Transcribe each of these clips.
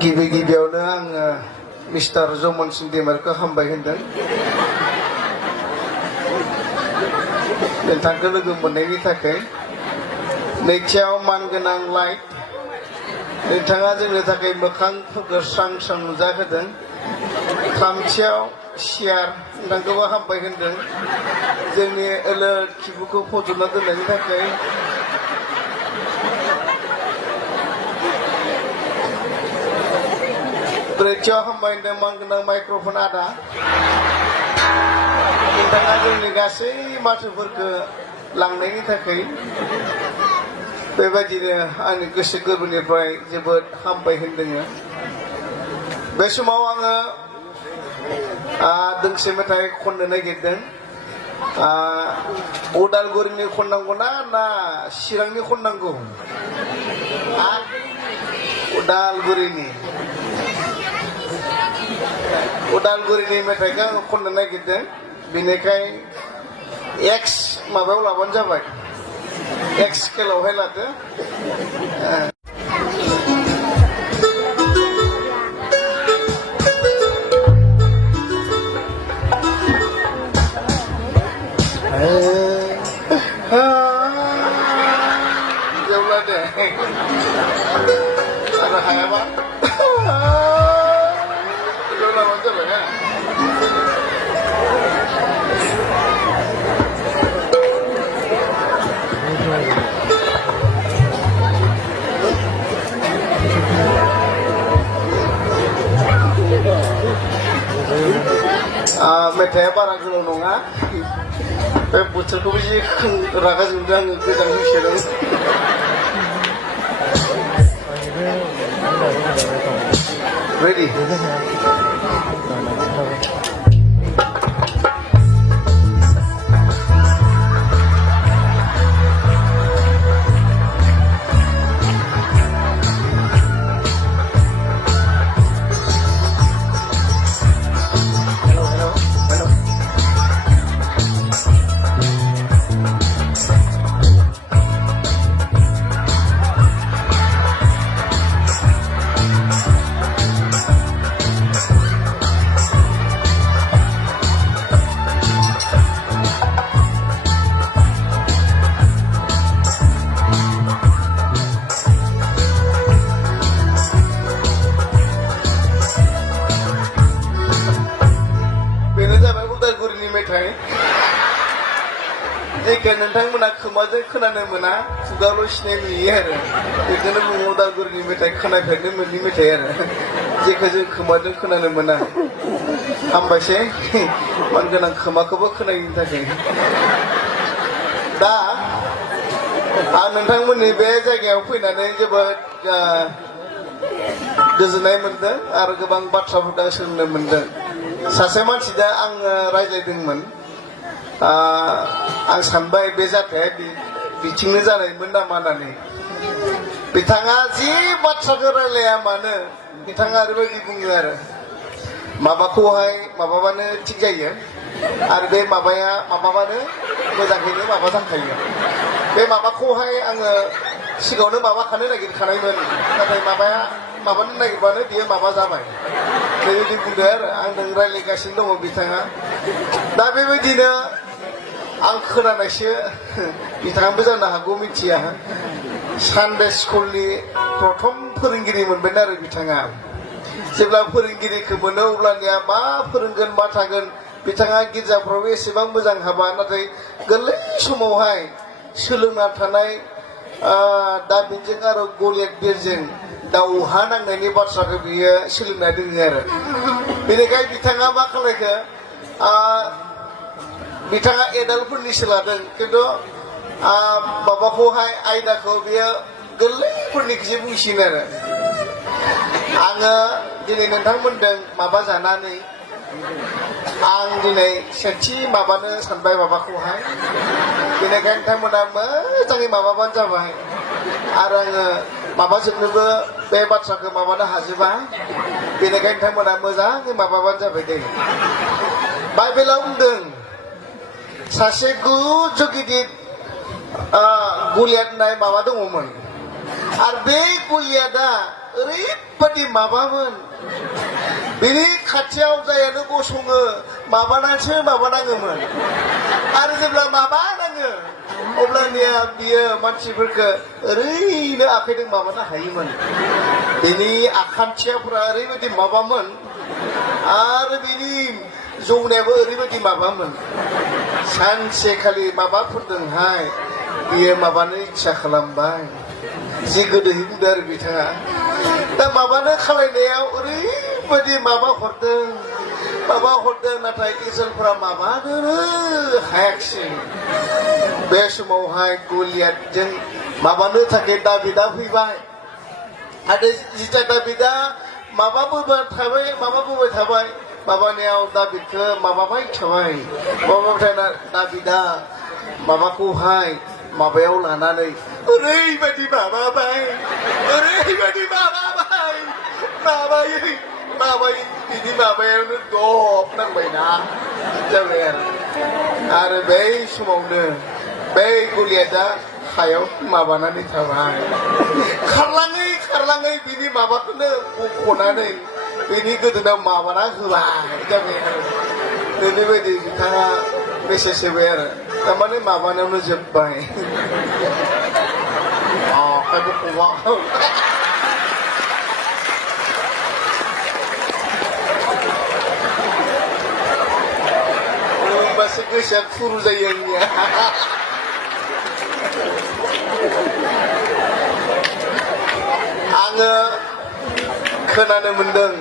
गिबियावनो आङो मिस्टार जमन सिंदेमारखौ हामबाय होनदों नोंथांखौ लोगो मोननायनि थाखाय। नैथियाव मानगोनां लाइट नोंथाङा जोंनि थाखाय मोखांफोरखौ स्रां स्रां नुजाहोदों। थामथियाव सियार नोंथांखौबो हामबाय होनदों जोंनि खिबुखौ फज'ना दोननायनि थाखाय। ब्रैथियाव हामबाय होनदों मानगोनां माइक्र'फन आदा नोंथाङा जोंनि गासै माथोफोरखौ लांनायनि थाखाय। बेबायदिनो आंनि गोसो गोरबोनिफ्राय जोबोद हामबाय होनदों। बे समाव आङो दोंसे मेथाइ खननो नागिरदों। उदालगुरिनि खननांगौ ना चिरांनि खननांगौ? उदालगुरिनि मेथाइखौ आङो खननो नागिरदों। बेनिखाय एक्स माबायाव लाबानो जाबाय, एक्स स्केलावहाय लादो। जेब्ला दे आरो हायाबा लाबानो जाबाय ना। मेथाइया बारा गोलाव नङा। बे बोथोरखौबो जि रागा जोंदों आङो गोजां मिथिदों। रेडि? जेखौ नोंथांमोना खोमाजों खोनानो मोना खुगाल' सिनाय नुयो आरो बेखौनो बुङो उदालगुरिनि मेथाइ, खोनाफेरनो मोनि मेथाइ आरो जेखौ जों खोमाजों खोनानो मोना। हामबायसै मानगोनां खोमाखौबो खोनायिनि थाखाय। दा आं नोंथांमोननि बे जायगायाव फैनानै जोबोद गोजोननाय मोनदों आरो गोबां बाथ्राफोरखौ सोलोंनो मोनदों। सासे मानसिजों आङो रायज्लायदोंमोन। आं सानबाय बे जाथाया बिथिंनो जानायमोन नामा होननानै। बिथाङा जि बाथ्राखौ रायलाया मानो बिथाङा ओरैबायदि बुङो आरो माबाखौहाय माबाबानो थिग जायो आरो बे माबाया माबाबानो मोजाङैनो माबा जाखायो। बे माबाखौहाय आङो सिगाङावनो माबाखानो नागिरखानायमोन नाथाय माबाया माबानो नागिरबानो बियो माबा जाबाय बेबायदि बुंदो आरो आंजों रायज्लायगासिनो दङ बिथाङा। दा बेबायदिनो आं खोनानायसो बिथाङाबो जानो हागौ मिथिया। सानडे स्कुलनि प्रथम फोरोंगिरि मोनबाय आरो बिथाङा। जेब्ला फोरोंगिरिखौ मोनो अब्लानिया मा फोरोंगोन मा थागोन। बिथाङा गिर्जाफ्रावबो एसेबां मोजां हाबा नाथाय गोरलै समावहाय सोलोंना थानाय दा बेजों आरो गलियात बिरजों दावहा नांनायनि बाथ्राखौ बियो सोलोंना दोङो आरो बेनिखाय बिथाङा मा खालायखो बिथाङा एडाल्टफोरनिसो लादों खिन्थु माबाखौहाय आयदाखौ बियो गोरलैफोरनिखौसो बुंसिगोन आरो। आङो दिनै नोंथांमोनजों माबा जानानै आं दिनै सेथि माबानो सानबाय माबाखौहाय बेनिखायनो नोंथांमोना मोजाङै माबाबानो जाबाय आरो आङो माबाजोबनोबो बे बाथ्राखौ माबानो हाजोबा बेनिखायनो नोंथांमोना मोजाङै माबाबानो जाबाय दे। बाइबेलाव बुंदों सासे गुजु गिदिर गलियात होननाय माबा दङमोन आरो बे गलियातआ ओरैबायदि माबामोन बिनि खाथियाव जायानो गसङो माबानासो माबानाङोमोन आरो जेब्ला माबा नाङो अब्लानिया बियो मानसिफोरखौ ओरैनो आखाइजों माबानो हायोमोन बिनि आखान्थियाफोरा ओरैबायदि माबामोन आरो बिनि जौनायाबो ओरैबायदि माबामोन सानसेखालि माबाफोरजोंहाय बियो माबानो इच्छा खालामबाय जि गोदोयै बुंदों आरो बिथाङा दा माबानो खालायनायाव ओरैबायदि माबा हरदों नाथाय इजराइलफोरा माबानोनो हायाखिसै बे समावहाय गलियाथजों माबानो थाखाय दाबिदा फैबाय आरो जिता दाबिदा माबाबोबाय थाबाय माबानायाव दाबिदखौ माबाबाय थाबाय दाबिदा माबाखौहाय माबायाव लानानै ओरैबायदि माबायै बिनि माबायावनो दब नांबायना जाबाय आरो बै समावनो बै गलियाथआ हायाव माबानानै थाबाय खारलाङै बिनि माबाखौनो बख'नानै बिनि गोदोनायाव माबाना होबाय जाबाय आरो बेबायदि बिथाङा मेसेज होबाय आरो थारमाने माबानायावनो जोब्बाय होमबासो गोसोआ खुरु जायो आंनिया आङो खोनानो मोनदों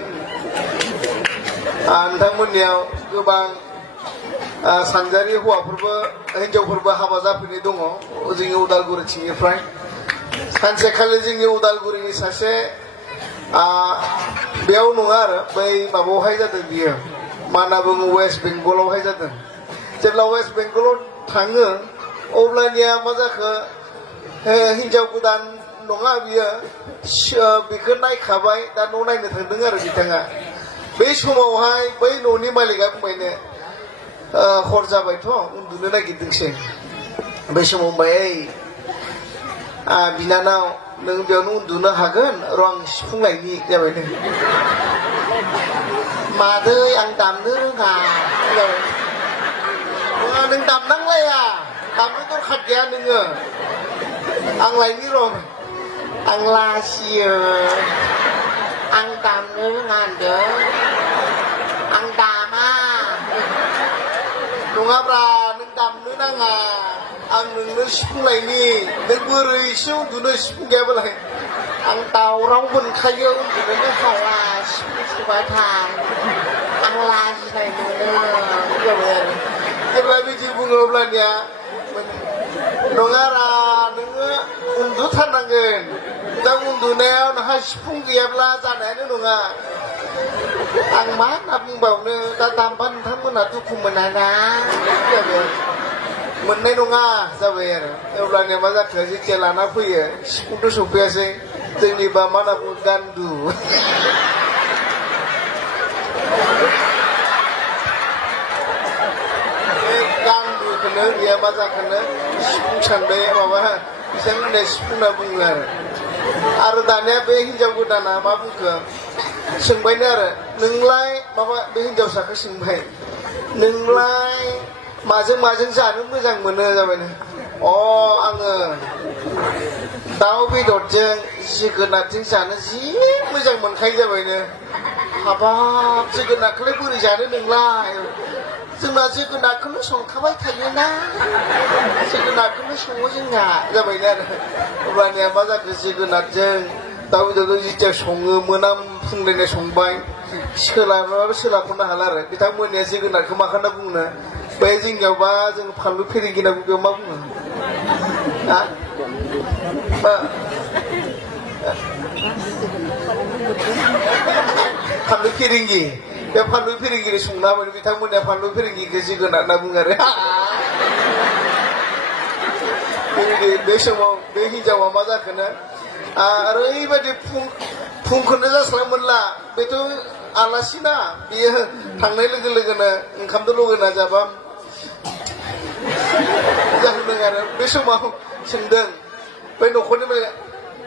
नोंथांमोननियाव गोबां सानजारि हौवाफोरबो हिनजावफोरबो हाबा जाफैनाय दङ जोंनि उदालगुरिथिंनिफ्राय सानसेखालि जोंनि उदालगुरिनि सासे बेयाव नङा आरो बै माबायावहाय जादों बियो मा होनना बुङो वेस्ट बेंगलावहाय जादों जेब्ला वेस्ट बेंगलाव थाङो अब्लानिया मा जाखो हिनजाव गोदान नङा बियो बेखौ नायखाबाय दा न' नायनो थांदों आरो बिथाङा बै समावहाय बै न'नि मालिकआ बुंबायनो हर जाबायथ' उन्दुनो नागिरदोंसै बै समाव बुंबाय बिनानाव नों बेयावनो उन्दुनो हागोन र' आं सिफुं लायनि जाबायनो मादै आं दामनो रोङा जाबाय नों दामनांलाया दामनो दरखार गैया नोङो आं लायनि र' आं लाजियो आं दामनो रोङा होनदों आं दामा नङाब्रा नों दामनो नाङा आं नोंनो सिफुं लायनि नों बोरैसो उन्दुनो सिफुं गैयाबालाय आं दावराव मोनखायो उन्दुनोनो हाया सिफुं सुबाय थाय आं लाजिनाय मोनो जाबाय आरो जेब्ला बिदि बुङो अब्लानिया नङारा नोङो उन्दुथारनांगोन दा उन्दुनायाव नोंहा सिफुं गैयाब्ला जानायानो नङा आं मा होनना बुंबावनो दा दामबा नोंथांमोनहा दुखु मोनाना जाबाय मोननाय नङा जाबाय आरो अब्लानिया मा जाखो जेथिया लाना फैयो सिफुंथ' सफैयासै जोंनिबा मा होनना बुङो गान्दु गान्दुखौनो गैया मा जाखोनो सिफुं सानबाय माबा बिथांमोनहा सिफुं होनना बुङो आरो दानिया बे हिनजाव गोदाना मा बुंखो सोंबायनो आरो नोंलाय माबा बे हिनजावसाखौ सोंबाय नोंलाय माजों जानो मोजां मोनो जाबायनो आङो दाउ बेदरजों जोगोनारजों जानो जि मोजां मोनखायो जाबायनो हाबाब जोगोनारखौलाय बोरै जानो नोंलाय जोंना जोगोनारखौनो संखाबाय थायोना जोगोनारखौनो सङो जोंना जाबायनो आरो अब्लानिया मा जाखो जोगोनारजों दाउ बेदरजों जेथिया सङो मोनामफुंलायनाय संबाय सोलाबाबो सोलाबख'नो हाला आरो बिथांमोननिया जोगोनारखौ मा होनना बुङो बै जोंनियावबा जों फानलु फेरेंगि होनना बुङो मा बुङो फानलु फेरेंगि बे फानलु फेरेंगिरि संना मोनो बिथांमोननिया फानलु फेरेंगिखौ जोगोनार होनना बुङो आरो बे समाव बे हिनजावा मा जाखोनो ओरैबायदि फुंखौनो जास्लाब मोनला बेथ' आलासिना बियो थांनाय लोगो लोगोनो ओंखामजों लगायना जाबा जाहोदों आरो बे समाव सोंदों बै न'खरनि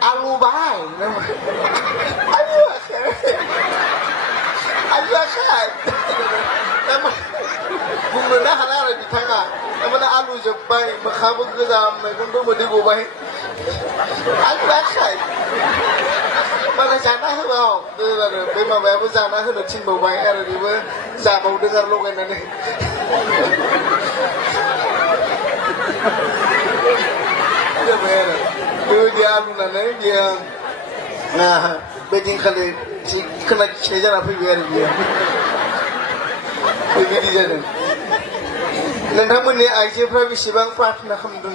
आलु बाय आलु आखाय बुंनोनो हाला आरो बिथाङा थारमाने आलु जोब्बाय मोखांबो गोजाम मेगनबो मोदै गबाय आलु आखाय माने जाना होबा आरो बे माबायाबो जाना होनो थिनबावबाय आरो बेबो जाबावदों आरो लगायनानै जाबाय आरो बेबायदि आलुनानै बियो बे दिनखालि खोनाखिनाय जाना फैबाय आरो बियो बेबायदि जादों नोंथांमोननि आइजोफ्रा बेसेबां प्रार्थना खालामदों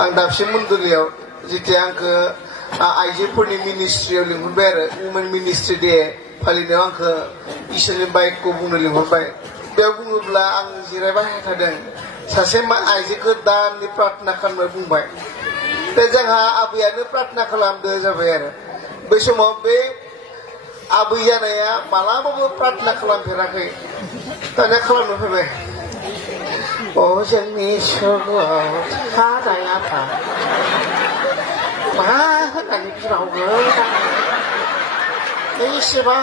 आं दाबसे मन्दिराव जेथिया आंखौ आइजोफोरनि मिनिस्ट्रियाव लिंहरबाय आरो वुमेन मिनिस्ट्रि दे फालिनायाव आंखौ इसोरनि बाइकखौ बुंनो लिंहरबाय बेयाव बुङोब्ला आं जिरायबाय थादों सासे आइजोखौ दाननि प्रार्थना खालामनो बुंबाय दा जोंहा आबैयानो प्रार्थना खालामदो जाबाय आरो बै समाव बे आबै जानाया मालाबाबो प्रार्थना खालामफेराखै दानिया खालामनो फैबाय अ जोंनि सोरगोआव थानाय आफा मा होननानै बिबावगोन एसेबां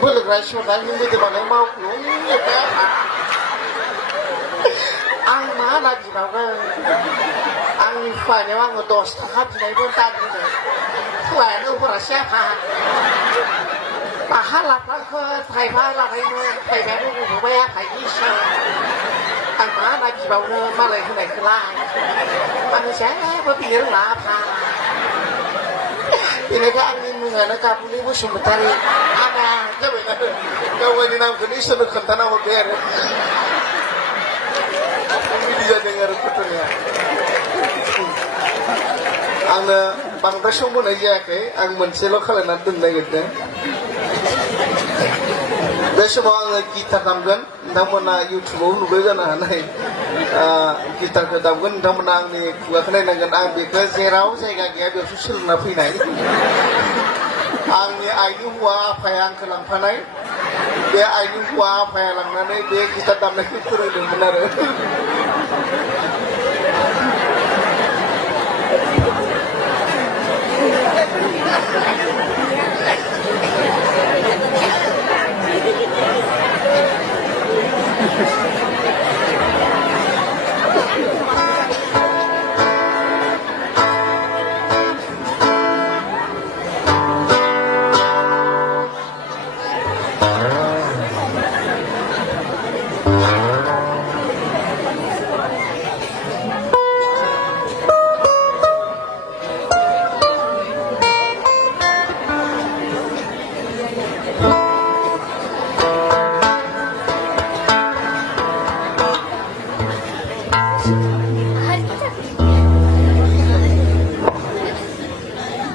बोलोग्रा इसोरा नों गोदोबानो मावग्लुंजोब्बाय आफा आं मा होनना बिबावगोन आंनि फुवानायाव आङो 10 थाखा बिनायबो दागिनो फुवायानो हरासै आफा माहा लाफ्लांखो थाइबा लानायमोन थाइबायानो गबोबाय आफायनिसो आं मा होनना बिबावनो मालाय होनायखौलाय आं जेबो बिनो रोङा आफा बेनिखाय आंनि मुङानो गाबुलि बसुमतारी आंना जाबायना गावनि नामखौनो इसोरनो खोन्थाना हरबाय आरो बिदि जादों आरो घटनाया आंनो बांद्राय सम होनाय जायाखै आं मोनसेल' खालामनानै दोननो नागिरदों बे समाव आङो गिटार दामगोन नोंथांमोना इउटुबाव नुबाय जानो हानाय गिटारखौ दामगोन नोंथांमोना आंनि खुगाखौ नायनांगोन आं बेखौ जेराव जायगा गैया बेयावसो सोलोंना फैनाय आंनि आइनि हौवा आफाया आंखौ लांफानाय बे आइनि हौवा आफाया लांनानै बे गिटार दामनायखौ फोरोंदोंमोन आरो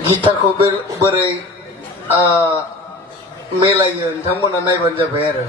गिटारखौ बोरै मेलायो नोंथांमोना नायबानो जाबाय आरो